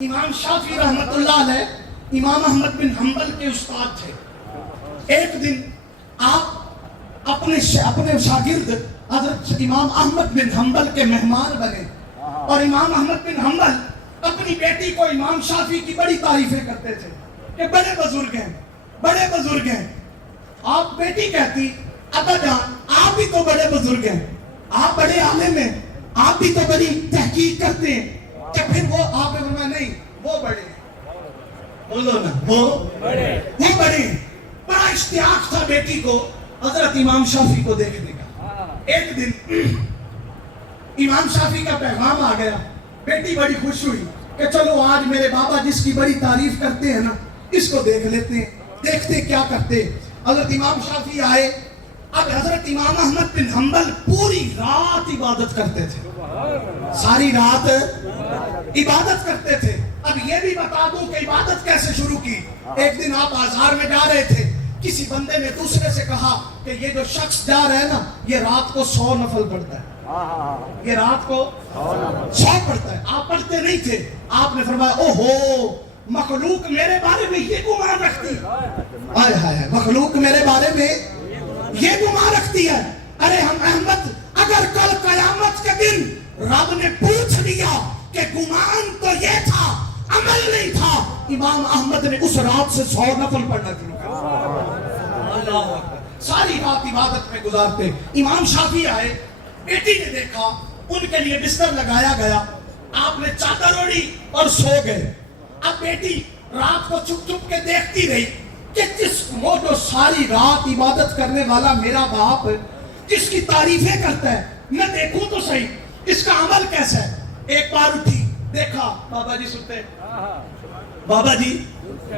امام شافعی رحمت اللہ علیہ امام احمد بن حنبل کے استاد تھے۔ ایک دن آپ اپنے شاگرد حضرت امام احمد بن حنبل کے مہمان بنے، اور امام احمد بن حنبل اپنی بیٹی کو امام شافعی کی بڑی تعریفیں کرتے تھے کہ بڑے بزرگ ہیں، بڑے بزرگ ہیں۔ آپ بیٹی کہتی ابا جان آپ بھی تو بڑے بزرگ ہیں، آپ بڑے عالم ہیں، آپ بھی تو بڑی تحقیق کرتے ہیں، کہ پھر وہ آپ نے فرمایا نہیں وہ بڑے ہیں، بولو نا وہ بڑے ہیں۔ بڑا اشتیاق تھا بیٹی کو حضرت امام شافعی کو دیکھنے کا۔ ایک دن امام شافعی کا پیغام آ گیا، بیٹی بڑی خوش ہوئی کہ چلو آج میرے بابا جس کی بڑی تعریف کرتے ہیں نا اس کو دیکھ لیتے ہیں، دیکھتے کیا کرتے۔ حضرت امام شافعی آئے۔ اب حضرت امام احمد بن حنبل پوری رات عبادت کرتے تھے، ساری رات عبادت کرتے تھے۔ اب یہ بھی بتا دوں کہ عبادت کیسے شروع کی۔ ایک دن آپ بازار میں جا رہے تھے، کسی بندے نے دوسرے سے کہا کہ یہ جو شخص جا رہا ہے نا یہ رات کو 100 نفل پڑھتا ہے، یہ رات کو 100 پڑھتا ہے۔ آپ پڑھتے نہیں تھے۔ آپ نے فرمایا اوہو مخلوق میرے بارے میں یہ گمان رکھتی ہے، مخلوق میرے بارے میں یہ گمان رکھتی ہے۔ ارے ہم احمد اگر کل قیامت کے دن رب نے پوچھ لیا کہ گمان تو یہ تھا عمل نہیں تھا، امام احمد نے اس رات سے 100 نفل پڑھنا شروع کر اللہ ساری رات عبادت میں گزارتے۔ امام شافعی آئے، بیٹی نے دیکھا، ان کے لیے بستر لگایا گیا، آپ نے چادر اوڑھی اور سو گئے۔ اب بیٹی رات کو چھپ چھپ کے دیکھتی رہی کہ وہ جو ساری رات عبادت کرنے والا میرا باپ جس کی تعریفیں کرتا ہے، میں دیکھوں تو صحیح اس کا عمل کیسا ہے۔ ایک بار اٹھی، دیکھا بابا جی ستے، بابا جی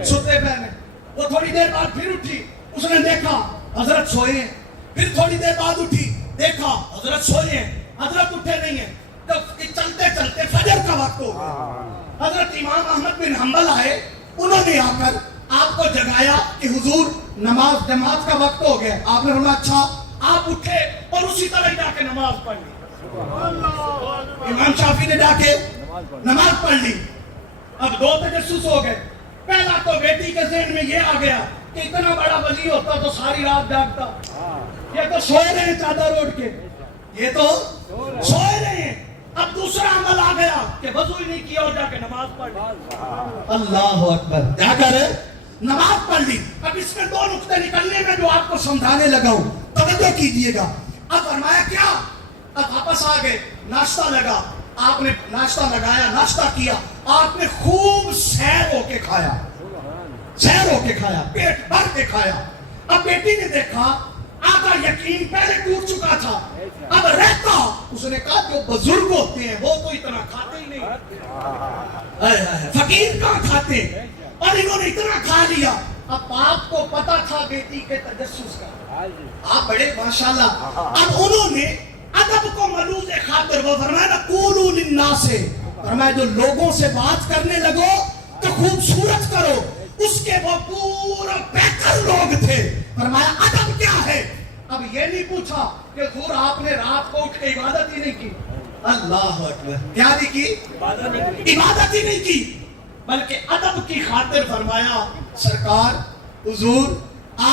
ستے پہنے۔ وہ تھوڑی دیر بعد پھر اٹھی، اس نے دیکھا حضرت سوئے ہیں۔ پھر تھوڑی دیر بعد اٹھی، دیکھا حضرت سوئے ہیں، حضرت اٹھے نہیں ہیں۔ تو چلتے چلتے فجر کا وقت ہو گیا۔ حضرت امام احمد بن حنبل آئے، انہوں نے آ کر آپ کو جگایا کہ حضور نماز جماعت کا وقت ہو گیا۔ آپ نے فرمایا اچھا۔ آپ اٹھے اور اسی طرح جا کے نماز پڑھ لی۔ امام شافعی نے جا کے نماز پڑھ لی۔ اب دو تجسس ہو گئے۔ پہلا تو بیٹی کے ذہن میں یہ آ گیا کہ اتنا بڑا ولی ہوتا تو ساری رات جاگتا، یہ تو سوئے رہے ہیں چادر اوڑھ کے، یہ تو سوئے رہے ہیں۔ اب دوسرا عمل آ گیا کہ وضو ہی نہیں کیا اور جا کے نماز پڑھ لی۔ اللہ اکبر، جا کر نماز پڑھ لی۔ اب اس میں دو نقطے نکلنے میں جو آپ کو سمجھانے لگا ہوں، توجہ کیجئے گا۔ اب فرمایا کیا؟ اب واپس آ گئے، ناشتہ لگا، آپ نے ناشتہ لگایا، ناشتہ کیا، آپ نے خوب سیر ہو کے کھایا، سیر ہو کے کھایا، پیٹ بھر کے کھایا۔ اب بیٹی نے دیکھا آدھا یقین پہلے ٹوٹ چکا تھا، اب رہتا۔ اس نے کہا جو بزرگ ہوتے ہیں وہ تو اتنا کھاتے ہی نہیں، فقیر کہاں کھاتے، اور انہوں نے اتنا کھا لیا۔ اب باپ کو پتا تھا بیٹی کے تجسس کا، آپ بڑے ماشاءاللہ۔ اب انہوں نے ادب کو ملوز خاطر وہ فرمایا نا قولوا للناس، فرمایا جو لوگوں سے بات کرنے لگو تو خوبصورت کرو۔ اس کے وہ پورا بہتر لوگ تھے۔ فرمایا ادب کیا ہے؟ اب یہ نہیں پوچھا کہ حضور آپ نے رات کو اٹھ کے عبادت ہی نہیں کی، اللہ اکبر، کیا نہیں کی؟ عبادت ہی نہیں کی، بلکہ ادب کی خاطر فرمایا سرکار حضور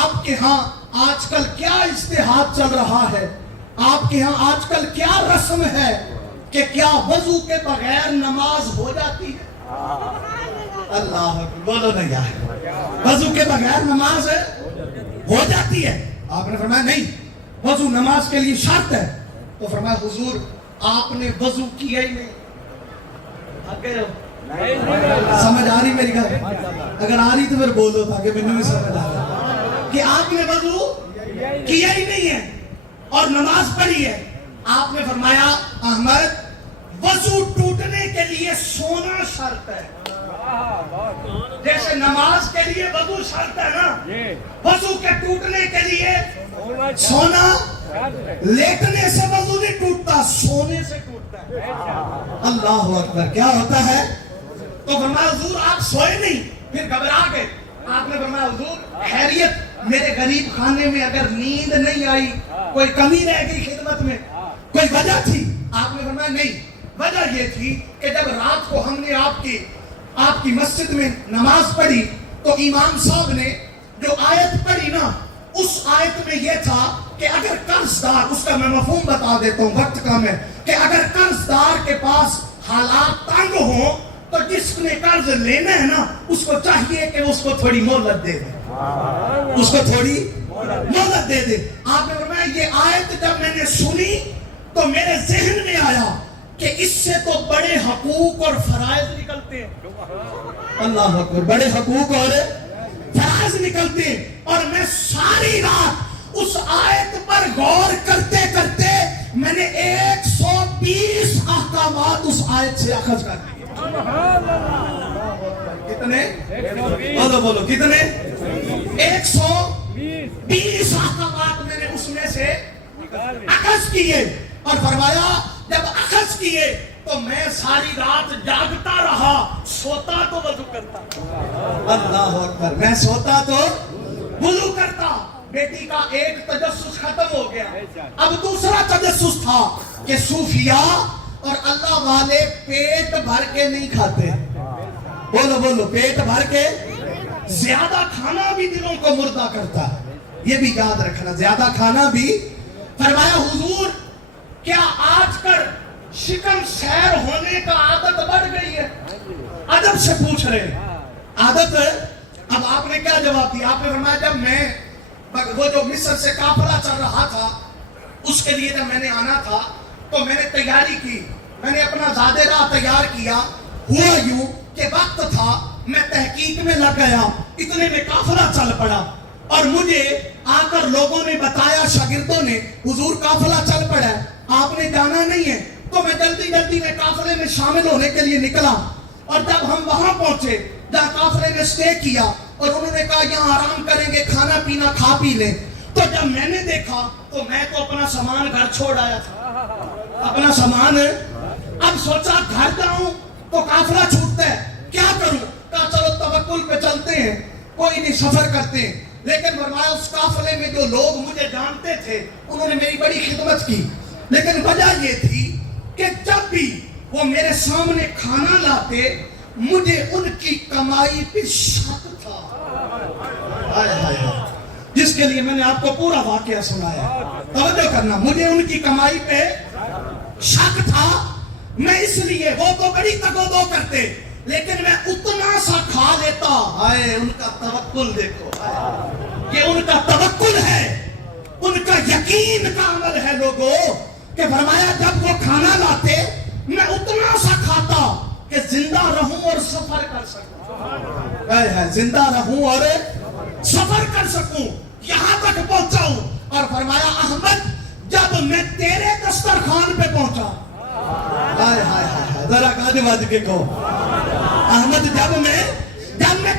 آپ کے ہاں آج کل کیا اجتہاد چل رہا ہے، آپ کے ہاں آج کل کیا رسم ہے کہ کیا وضو کے بغیر نماز ہو جاتی ہے؟ اللہ اکبر، بولو نہیں یار، وضو کے بغیر نماز ہو جاتی ہے؟ آپ نے فرمایا نہیں، وضو نماز کے لیے شرط ہے۔ تو فرمایا حضور آپ نے وضو کیا ہی نہیں۔ سمجھ آ رہی میری گل؟ اگر آ رہی تو پھر بولو تاکہ میں بھی سمجھ آ رہا کہ آپ نے وضو کیا ہی نہیں ہے اور نماز پڑھی ہے۔ آپ نے فرمایا احمد وضو ٹوٹنے کے لیے سونا شرط ہے، جیسے نماز کے لیے وضو شرط ہے نا، وضو کے ٹوٹنے کے لیے سونا، لیٹنے سے وضو نہیں ٹوٹتا، سونے سے ٹوٹتا ہے۔ اللہ اکبر، کیا ہوتا ہے؟ تو فرمایا حضور آپ سوئے نہیں، پھر گھبرا گئے۔ آپ نے فرمایا حضور خیریت میرے غریب خانے میں اگر نیند نہیں آئی، کوئی کمی رہ گئی خدمت میں، کوئی وجہ تھی؟ آپ نے فرمایا نہیں، وجہ یہ تھی کہ جب رات کو ہم نے آپ کی آپ کی مسجد میں نماز پڑھی تو امام صاحب نے جو آیت پڑھی نا، اس آیت میں یہ تھا کہ اگر قرض دار، اس کا میں مفہوم بتا دیتا ہوں، وقت کم ہے، کہ اگر قرض دار کے پاس حالات تنگ ہوں تو جس نے قرض لینا ہے نا، اس کو چاہیے کہ اس کو تھوڑی مہلت دے دے، اس کو تھوڑی مہلت دے دے۔ آپ نے فرمایا یہ آیت جب میں نے سنی تو میرے ذہن میں آیا کہ اس سے تو بڑے حقوق اور فرائض نکلتے ہیں، اللہ اکبر، بڑے حقوق اور فرائض نکلتے ہیں۔ اور میں ساری رات اس آیت پر غور کرتے کرتے میں نے 120 احکامات اس آیت سے اخذ کر لیے۔ کتنے؟ بولو بولو کتنے؟ 120 احکامات میں نے اس میں سے اخذ کیے، اور فرمایا جب اخذ کیے تو میں ساری رات جاگتا رہا، سوتا تو وضو کرتا، اللہ اکبر، میں سوتا تو وضو کرتا۔ بیٹی کا ایک تجسس ختم ہو گیا، اب دوسرا تجسس تھا کہ صوفیاء اور اللہ والے پیٹ بھر کے نہیں کھاتے، بولو بولو، پیٹ بھر کے، زیادہ کھانا بھی دلوں کو مردہ کرتا ہے، یہ بھی یاد رکھنا، زیادہ کھانا بھی۔ فرمایا حضور کیا آج کل شکم سیر ہونے کا عادت بڑھ گئی ہے؟ ادب سے پوچھ رہے ہیں، عادت ہے؟ اب آپ نے کیا جواب دیا؟ آپ نے فرمایا جب میں وہ جو مصر سے قافلہ چل رہا تھا اس کے لیے جب میں نے آنا تھا تو میں نے تیاری کی، میں نے اپنا زاد راہ تیار کیا، ہوا یوں کہ وقت تھا، میں تحقیق میں لگ گیا، اتنے میں قافلہ چل پڑا، اور مجھے آ کر لوگوں نے بتایا، شاگردوں نے، حضور قافلہ چل پڑا ہے، آپ نے جانا نہیں ہے۔ تو میں جلدی جلدی میں قافلے میں شامل ہونے کے لیے نکلا، اور جب ہم وہاں پہنچے جہاں قافلے نے سٹے کیا اور انہوں نے کہا یہاں آرام کریں گے، کھانا پینا کھا پی لیں، تو جب میں نے دیکھا تو میں تو اپنا سامان گھر چھوڑ آیا تھا، اپنا سامان، اب سوچا گھر جاؤں تو قافلہ چھوٹتا ہے، کیا کروں؟ کہا چلو توکل پہ چلتے ہیں، کوئی نہیں، سفر کرتے ہیں۔ لیکن فرمایا اس قافلے میں جو لوگ مجھے جانتے تھے انہوں نے میری بڑی خدمت کی، لیکن وجہ یہ تھی کہ جب بھی وہ میرے سامنے کھانا لاتے مجھے ان کی کمائی پہ شک تھا، جس کے لیے میں نے آپ کو پورا واقعہ سنایا، توجہ کرنا، مجھے ان کی کمائی پہ شک تھا، میں اس لیے، وہ تو بڑی تگودو کرتے لیکن میں اتنا سا کھا لیتا، آئے ان کا توکل دیکھو، یہ ان کا توکل ہے، ان کا یقین کا عمل ہے لوگوں، کہ فرمایا جب وہ کھانا لاتے میں اتنا سا کھاتا کہ زندہ رہوں اور سفر کر سکوں، زندہ رہوں اور سفر کر سکوں، یہاں تک پہنچاؤں۔ اور فرمایا احمد جب میں تیرے دسترخوان پہ پہنچا، ذرا گانے واج کے کہو، احمد جب میں